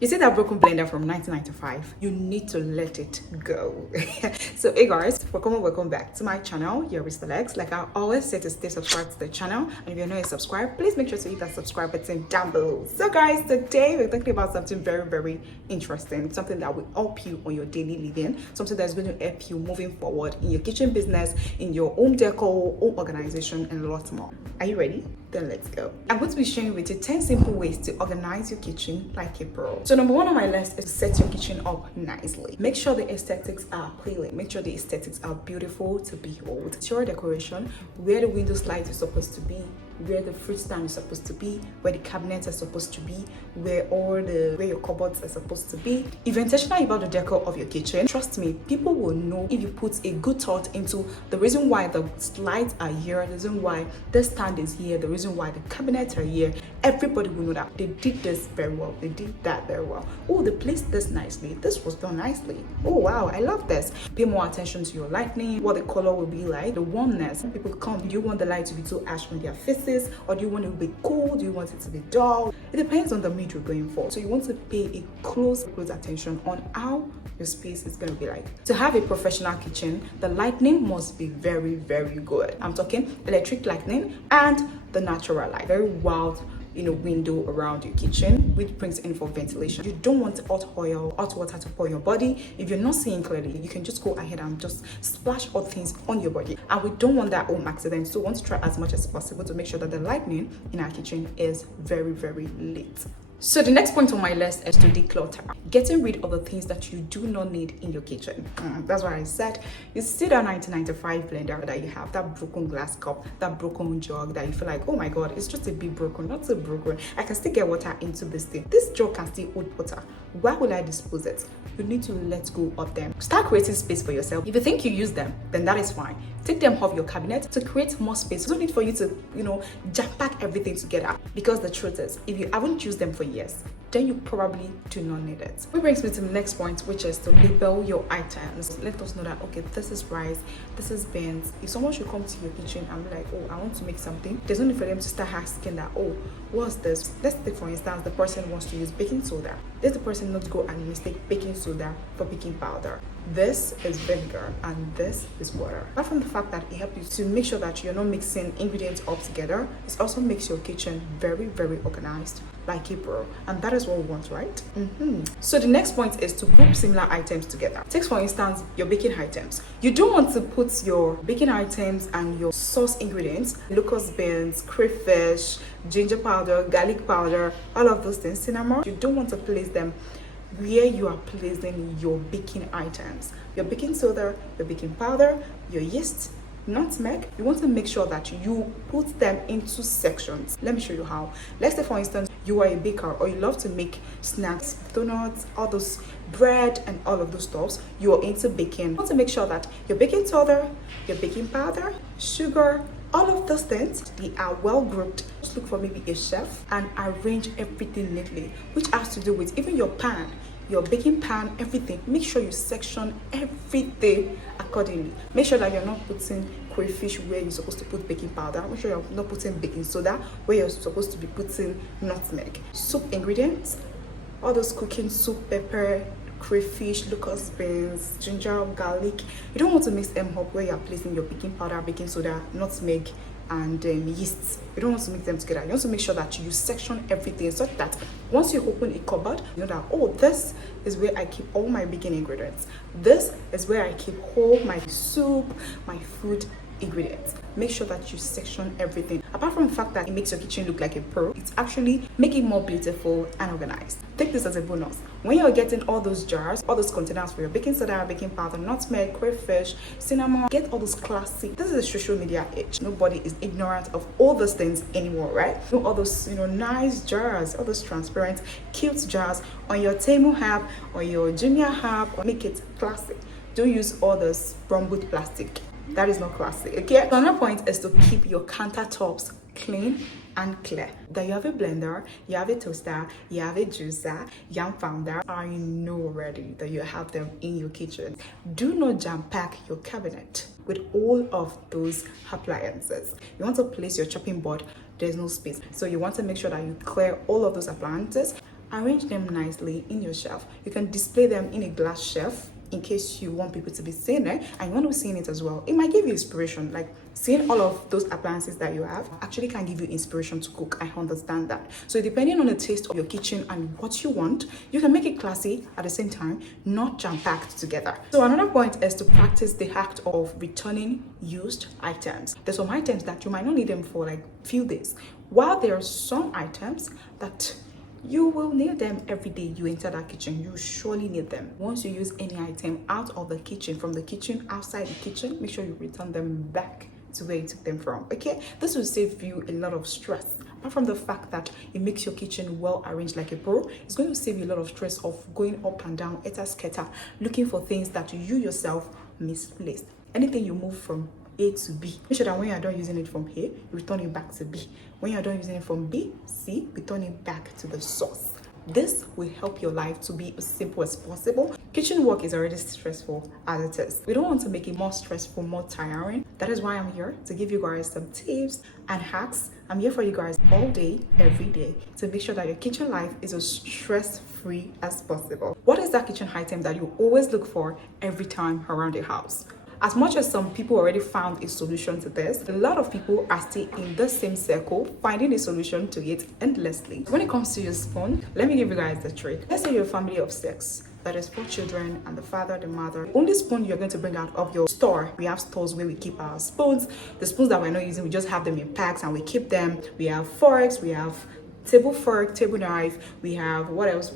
You see that broken blender from 1995? You need to let it go. So hey guys, welcome back to my channel. Here is Tolex. Like I always say, to stay subscribed to the channel, and if you're not subscribed, please make sure to hit that subscribe button down below. So guys, today we're talking about something very interesting, something that will help you on your daily living, something that's going to help you moving forward in your kitchen business, in your home decor, home organization, and a lot more. Are you ready? Then let's go. I'm going to be sharing with you 10 simple ways to organize your kitchen like a pro. So number one on my list is to set your kitchen up nicely. Make sure the aesthetics are appealing. Make sure the aesthetics are beautiful to behold. Ensure decoration, where the window slides is supposed to be, where the fruit stand is supposed to be, where the cabinets are supposed to be, where your cupboards are supposed to be. If you're intentional about the decor of your kitchen, trust me, people will know if you put a good thought into the reason why the slides are here, the reason why the stand is here, the reason why the cabinets are here. Everybody will know that they did this very well, they did that very well. Oh, they placed this nicely, this was done nicely. Oh wow, I love this. Pay more attention to your lighting, what the color will be like, the warmness. People come, do you want the light to be too ash on their faces, or do you want it to be cool? Do you want it to be dull? It depends on the mood you're going for. So you want to pay a close attention on how your space is going to be like. To have a professional kitchen, the lighting must be very good. I'm talking electric lighting and the natural light. Very wild window around your kitchen, which brings in for ventilation. You don't want hot water to pour your body. If you're not seeing clearly, you can just go ahead and just splash hot things on your body. And we don't want that home accident, so we want to try as much as possible to make sure that the lighting in our kitchen is very lit. So the next point on my list is to declutter. Getting rid of the things that you do not need in your kitchen. That's why I said, you see that 1995 blender that you have, that broken glass cup, that broken jug that you feel like, oh my god, it's just a bit broken, not so broken. I can still get water into this thing. This jug can still hold water. Why will I dispose it? You need to let go of them. Start creating space for yourself. If you think you use them, then that is fine. Take them off your cabinet to create more space. There's no need for you to, jam pack everything together. Because the truth is, if you haven't used them for years, then you probably do not need it. Which brings me to the next point, which is to label your items. Let us know that, okay, this is rice, this is beans. If someone should come to your kitchen and be like, oh, I want to make something, there's no need for them to start asking that, oh, what's this? Let's take, for instance, the person wants to use baking soda. Let the person not go and mistake baking soda for baking powder. This is vinegar and this is water. Apart from the fact that it helps you to make sure that you're not mixing ingredients up together, it also makes your kitchen very organized, like a pro, and that is what we want, right? So the next point is to group similar items together. Take for instance your baking items. You don't want to put your baking items and your sauce ingredients, locust beans, crayfish, ginger powder, garlic powder, all of those things, cinnamon. You don't want to place them where you are placing your baking items, your baking soda, your baking powder, your yeast, nutmeg. You want to make sure that you put them into sections. Let me show you how. Let's say for instance you are a baker or you love to make snacks, donuts, all those bread and all of those stuffs. You are into baking. You want to make sure that your baking soda, your baking powder, sugar, all of those things, they are well grouped. Just look for maybe a chef and arrange everything neatly, which has to do with even your pan, your baking pan, everything. Make sure you section everything accordingly. Make sure that you're not putting crayfish where you're supposed to put baking powder. Make sure you're not putting baking soda where you're supposed to be putting nutmeg. Soup ingredients, all those cooking soup, pepper, crayfish, locust beans, ginger, garlic. You don't want to mix them up where you're placing your baking powder, baking soda, nutmeg, and yeast. You don't want to mix them together. You want to make sure that you section everything so that once you open a cupboard, you know that, oh, this is where I keep all my baking ingredients. This is where I keep all my soup, my food ingredients. Make sure that you section everything. Apart from the fact that it makes your kitchen look like a pro, it's actually making it more beautiful and organized. Take this as a bonus. When you're getting all those jars, all those containers for your baking soda, baking powder, nutmeg, crayfish, cinnamon, get all those classic. This is a social media age. Nobody is ignorant of all those things anymore, right? All those nice jars, all those transparent, cute jars on your table hab or your junior hab, or make it classic. Don't use all this brumwood plastic. That is not classic, okay? So another point is to keep your countertops clean and clear. That you have a blender, you have a toaster, you have a juicer, yam founder. I know already that you have them in your kitchen. Do not jam pack your cabinet with all of those appliances. You want to place your chopping board, there's no space. So you want to make sure that you clear all of those appliances arrange them nicely in your shelf. You can display them in a glass shelf in case you want people to be seeing it and you want to be seeing it as well. It might give you inspiration. Like seeing all of those appliances that you have actually can give you inspiration to cook. I understand that. So depending on the taste of your kitchen and what you want, you can make it classy at the same time, not jam-packed together. So another point is to practice the act of returning used items. There's some items that you might not need them for like few days, while there are some items that you will need them every day you enter that kitchen. You surely need them. Once you use any item out of the kitchen, from the kitchen, outside the kitchen, make sure you return them back to where you took them from. Okay, this will save you a lot of stress. Apart from the fact that it makes your kitchen well arranged like a pro, it's going to save you a lot of stress of going up and down, scatter, looking for things that you yourself misplaced. Anything you move from A to B, make sure that when you're done using it from A, return it back to B. When you're done using it from B, C, return it back to the source. This will help your life to be as simple as possible. Kitchen work is already stressful as it is. We don't want to make it more stressful, more tiring. That is why I'm here to give you guys some tips and hacks. I'm here for you guys all day, every day, to make sure that your kitchen life is as stress-free as possible. What is that kitchen item that you always look for every time around the house? As much as some people already found a solution to this, a lot of people are still in the same circle, finding a solution to it endlessly. When it comes to your spoon, let me give you guys the trick. Let's say you're a family of 6. That is 4 children and the father, the mother. The only spoon you're going to bring out of your store. We have stores where we keep our spoons. The spoons that we're not using, we just have them in packs and we keep them. We have forks, we have table fork, table knife. We have what else?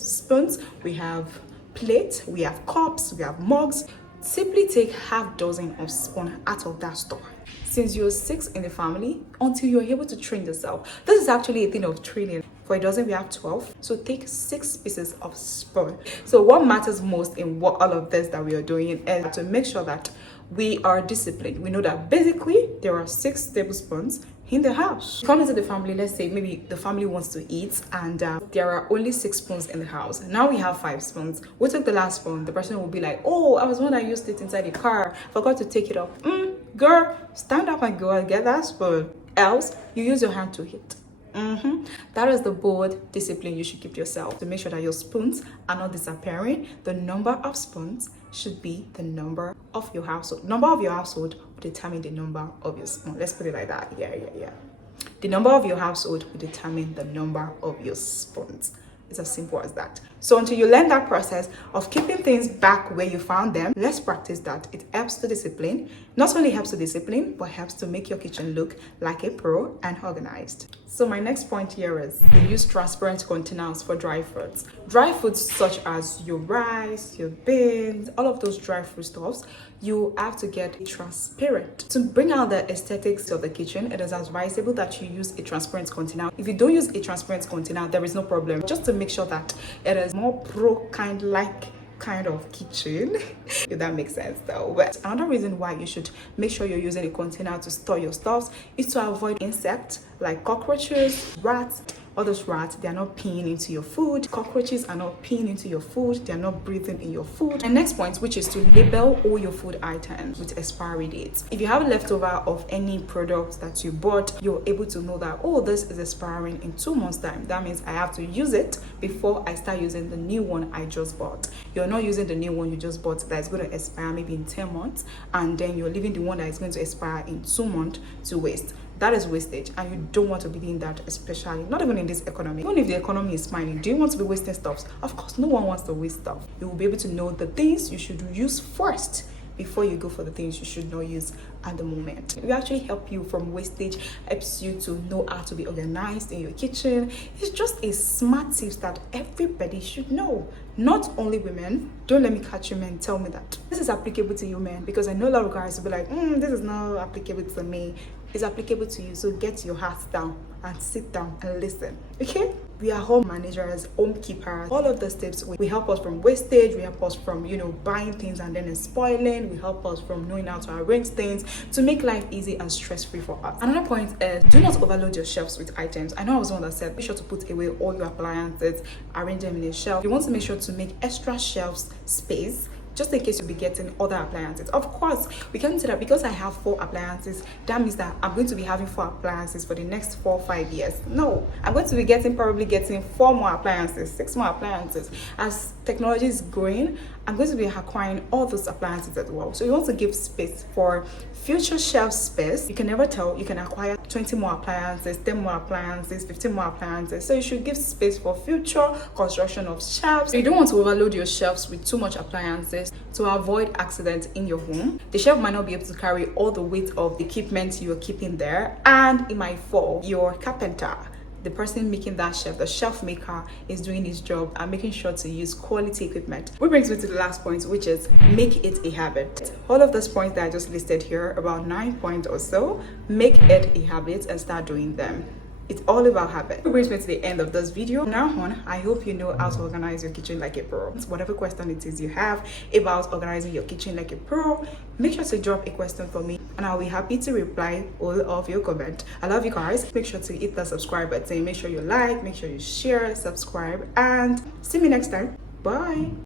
Spoons. We have plates, we have cups, we have mugs. Simply take half dozen of spoon out of that store. Since you're 6 in the family, until you're able to train yourself. This is actually a thing of training. For a dozen, we have 12. So take 6 pieces of spoon. So what matters most in all of this that we are doing is to make sure that we are disciplined. We know that basically there are 6 tablespoons in the house. Come into the family, let's say maybe the family wants to eat and there are only 6 spoons in the house. Now we have 5 spoons. We took the last spoon. The person will be like, oh, I was one that used it inside the car. Forgot to take it up. Girl, stand up and go and get that spoon. Else, you use your hand to hit. That is the bold discipline you should keep yourself to make sure that your spoons are not disappearing. The number of spoons should be the number of your household. Number of your household will determine the number of your spoon. Let's put it like that. Yeah. The number of your household will determine the number of your spoons. It's as simple as that. So until you learn that process of keeping things back where you found them, let's practice that. It helps to discipline. Not only helps to discipline, but helps to make your kitchen look like a pro and organized. So my next point here is to use transparent containers for dry fruits. Dry foods such as your rice, your beans, all of those dry food stuffs, you have to get transparent. To bring out the aesthetics of the kitchen, it is advisable that you use a transparent container. If you don't use a transparent container, there is no problem. Just to make sure that it is more pro kind of kitchen, if that makes sense though. But another reason why you should make sure you're using a container to store your stuff is to avoid insects like cockroaches, rats. All those rats, they are not peeing into your food. Cockroaches are not peeing into your food. They are not breathing in your food. And next point, which is to label all your food items with expiry dates. If you have leftover of any product that you bought, you're able to know that, oh, this is expiring in 2 months time. That means I have to use it before I start using the new one I just bought. You're not using the new one you just bought that is going to expire maybe in 10 months. And then you're leaving the one that is going to expire in 2 months to waste. That is wastage, and you don't want to be doing that, especially not even in this economy. Even if the economy is smiling, do you want to be wasting stuff? Of course, no one wants to waste stuff. You will be able to know the things you should use first before you go for the things you should not use at the moment. It will actually help you from wastage, helps you to know how to be organized in your kitchen. It's just a smart tips that everybody should know. Not only women. Don't let me catch you men, tell me that. This is applicable to you men, because I know a lot of guys will be like, this is not applicable to me. It's applicable to you, so get your heart down and sit down and listen, okay? We are home managers, home keepers. All of the steps will help us from wastage. We help us from, buying things and then it's spoiling. We help us from knowing how to arrange things to make life easy and stress-free for us. Another point is, do not overload your shelves with items. I know I was one that said, make sure to put away all your appliances, arrange them in a shelf. You want to make sure to make extra shelves space just in case you'll be getting other appliances. Of course, we can't say that because I have 4 appliances, that means that I'm going to be having 4 appliances for the next 4 or 5 years. No, I'm going to be probably getting 4 more appliances, 6 more appliances. As technology is growing, I'm going to be acquiring all those appliances as well. So you want to give space for future shelf space. You can never tell, you can acquire 20 more appliances, 10 more appliances, 15 more appliances. So you should give space for future construction of shelves. You don't want to overload your shelves with too much appliances to avoid accidents in your home. The shelf might not be able to carry all the weight of the equipment you're keeping there, and it might fall. Your carpenter, the person making that shelf, the shelf maker, is doing his job and making sure to use quality equipment. Which brings me to the last point, which is make it a habit. All of those points that I just listed here, about 9 points or so, make it a habit and start doing them. It's all about habit. Which brings me to the end of this video. From now on, I hope you know how to organize your kitchen like a pro. Whatever question it is you have about organizing your kitchen like a pro, make sure to drop a question for me and I'll be happy to reply all of your comments. I love you guys. Make sure to hit the subscribe button. Make sure you like, make sure you share, subscribe, and see me next time. Bye.